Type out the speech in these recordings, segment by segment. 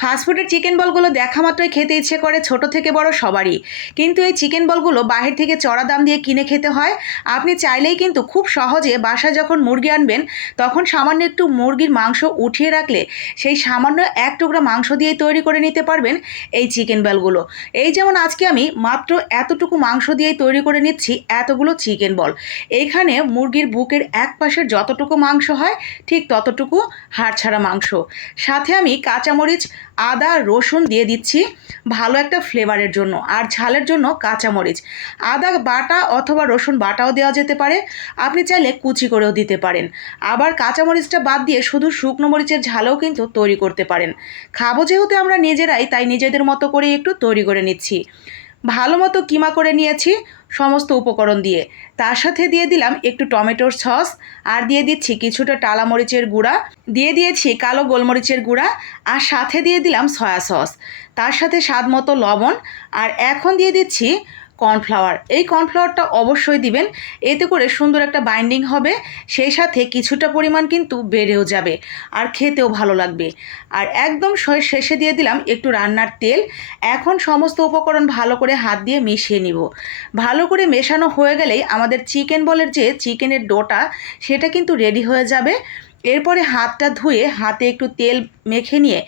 ফাস্টফুডের chicken বলগুলো দেখা মাত্রই খেতে ইচ্ছে করে ছোট থেকে বড় সবারই। কিন্তু এই চিকেন বলগুলো বাহির থেকে চড়া দাম দিয়ে কিনে খেতে হয়। আপনি চাইলেই কিন্তু খুব সহজে বাসায় যখন মুরগি আনবেন, তখন সামান্য একটু মুরগির মাংস উঠিয়ে রাখলে সেই সামান্য এক টুকরা মাংস দিয়ে তৈরি করে নিতে পারবেন এই চিকেন বলগুলো এই যেমন আজকে আমি মাত্র এতটুকু মাংস দিয়েই তৈরি করে নিচ্ছি এতগুলো চিকেন বল এইখানে মুরগির বুকের এক পাশের যতটুকু মাংস হয়, ঠিক ততটুকু হাড় ছাড়া মাংস। সাথে আমি কাঁচামরিচ আদা, রসুন দিয়ে দিচ্ছি ভালো একটা ফ্লেভারের জন্য আর ঝালের জন্য কাঁচামরিচ। আদা বাটা অথবা রসুন বাটাও দেওয়া যেতে পারে। আপনি চাইলে কুচি করেও দিতে পারেন। আবার কাঁচামরিচটা বাদ দিয়ে শুধু শুকনো মরিচের ঝালেও কিন্তু তৈরি করতে পারেন। খাব যেহেতু আমরা নিজেরাই, তাই নিজেদের মতো করে একটু তৈরি করে নিচ্ছি। ভালো মতো কিমা করে নিয়েছি। সমস্ত উপকরণ দিয়ে। তার সাথে দিয়ে দিলাম একটু টমেটোর সস, আর দিয়ে দিচ্ছি কিছুটা টালা মরিচের গুঁড়া। দিয়ে দিয়েছি কালো গোলমরিচের গুঁড়া, আর সাথে দিয়ে দিলাম সয়া সস। তার সাথে স্বাদ মতো লবণ, আর এখন দিয়ে দিচ্ছি কর্নফ্লাওয়ার। এই কর্নফ্লাওয়ারটা অবশ্যই দিবেন। এতে করে সুন্দর একটা বাইন্ডিং হবে। সেই সাথে কিছুটা পরিমাণ কিন্তু বেড়েও যাবে আর খেতেও ভালো লাগবে। আর একদম শেষে দিয়ে দিলাম একটু রান্নার তেল। এখন সমস্ত উপকরণ ভালো করে হাত দিয়ে মিশিয়ে নিব। ভালো করে মেশানো হয়ে গেলেই আমাদের চিকেন বলের যে চিকেনের ডোটা, সেটা কিন্তু রেডি হয়ে যাবে। এরপরে হাতটা ধুয়ে হাতে একটু তেল মেখে নিয়ে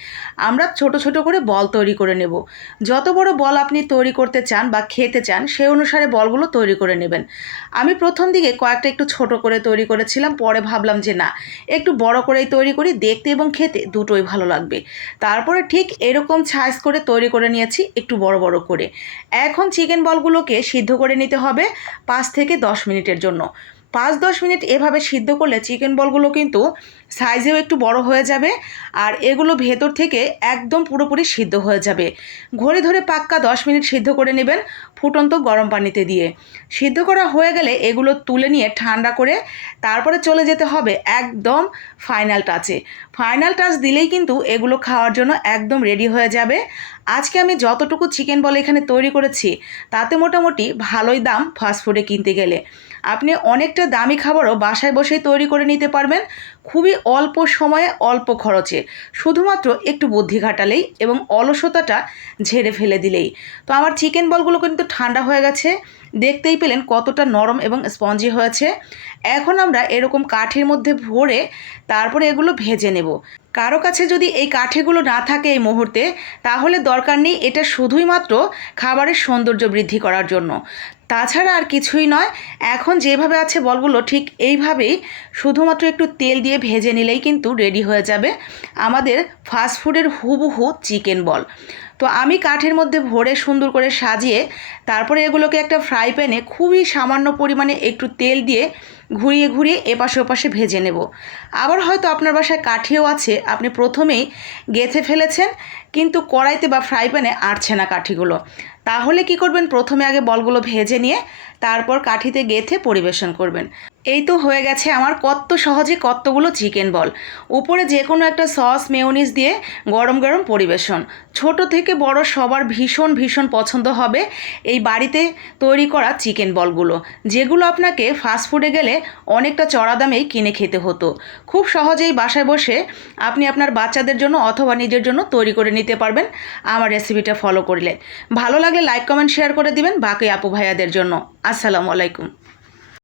আমরা ছোট ছোট করে বল তৈরি করে নেব। যত বড় বল আপনি তৈরি করতে চান বা খেতে চান সেই অনুসারে বলগুলো তৈরি করে নেবেন। আমি প্রথম দিকে কয়েকটা একটু ছোট করে তৈরি করেছিলাম, পরে ভাবলাম যে না, একটু বড় করেই তৈরি করি, দেখতে এবং খেতে দুটোই ভালো লাগবে। তারপরে ঠিক এরকম সাইজ করে তৈরি করে নিয়েছি, একটু বড় বড় করে। এখন চিকেন বলগুলোকে সিদ্ধ করে নিতে হবে পাঁচ থেকে দশ মিনিটের জন্য। পাঁচ দশ মিনিট এভাবে সিদ্ধ করলে চিকেন বলগুলো কিন্তু সাইজেও একটু বড় হয়ে যাবে আর এগুলো ভেতর থেকে একদম পুরোপুরি সিদ্ধ হয়ে যাবে। ঘড়ি ধরে পাক্কা দশ মিনিট সিদ্ধ করে নেবেন ফুটন্ত গরম পানিতে দিয়ে। সিদ্ধ করা হয়ে গেলে এগুলো তুলে নিয়ে ঠান্ডা করে তারপরে চলে যেতে হবে একদম ফাইনাল টাচে ফাইনাল টাচ দিলেই কিন্তু এগুলো খাওয়ার জন্য একদম রেডি হয়ে যাবে। আজকে আমি যতটুকু চিকেন বল এখানে তৈরি করেছি তাতে মোটামুটি ভালোই দাম ফাস্টফুডে কিনতে গেলে। আপনি অনেকটা দামি খাবারও বাসায় বসেই তৈরি করে নিতে পারবেন। খুবই অল্প সময়ে, অল্প খরচে। শুধুমাত্র একটু বুদ্ধি খাটালেই এবং অলসতাটা ঝেড়ে ফেলে দিলেই। তো আমার চিকেন বলগুলো কিন্তু ঠান্ডা হয়ে গেছে। দেখতেই পেলেন কতটা নরম এবং স্পঞ্জি হয়েছে। এখন আমরা এরকম কাঠির মধ্যে ভরে তারপরে এগুলো ভেজে নেব। কারও কাছে যদি এই কাঠিগুলো না থাকে এই মুহূর্তে, তাহলে দরকার নেই এটা শুধুই মাত্র খাবারের সৌন্দর্য বৃদ্ধি করার জন্য। তাছাড়া আর কিছুই নয়। এখন যেভাবে আছে বলগুলো ঠিক এইভাবেই শুধুমাত্র একটু তেল দিয়ে ভেজে নিলেই কিন্তু রেডি হয়ে যাবে আমাদের ফাস্টফুডের হুবহু চিকেন বল তো আমি কাঠের মধ্যে ভরে সুন্দর করে সাজিয়ে তারপরে এগুলোকে একটা ফ্রাই প্যানে খুবই সামান্য পরিমাণে একটু তেল দিয়ে ঘুরিয়ে ঘুরিয়ে এপাশে ওপাশে ভেজে নেব। আবার হয়তো আপনার বাসায় কাঠিও আছে, আপনি প্রথমেই গেঁথে ফেলেছেন, কিন্তু কড়াইতে বা ফ্রাই প্যানে আটছে না কাঠিগুলো। তাহলে কি করবেন? প্রথমে আগে বলগুলো ভেজে নিয়ে তারপর কাঠিতে গেথে পরিবেশন করবেন। এই তো হয়ে গেছে আমার কত সহজে কতগুলো চিকেন বল। উপরে যে কোনো একটা সস, মেয়োনিজ দিয়ে গরম গরম পরিবেশন। ছোট থেকে বড় সবার ভীষণ ভীষণ পছন্দ হবে এই বাড়িতে তৈরি করা চিকেন বলগুলো, যেগুলো আপনাকে ফাস্টফুডে গেলে অনেকটা চড়া দামেই কিনে খেতে হতো। খুব সহজেই বাসায় বসে আপনি আপনার বাচ্চাদের জন্য অথবা নিজের জন্য তৈরি করে নিতে পারবেন। আমার রেসিপিটা ফলো করলে। ভালো লাগলে লাইক কমেন্ট শেয়ার করে দিবেন বাকি আপু ভাইয়াদের জন্য। আসসালামু আলাইকুম।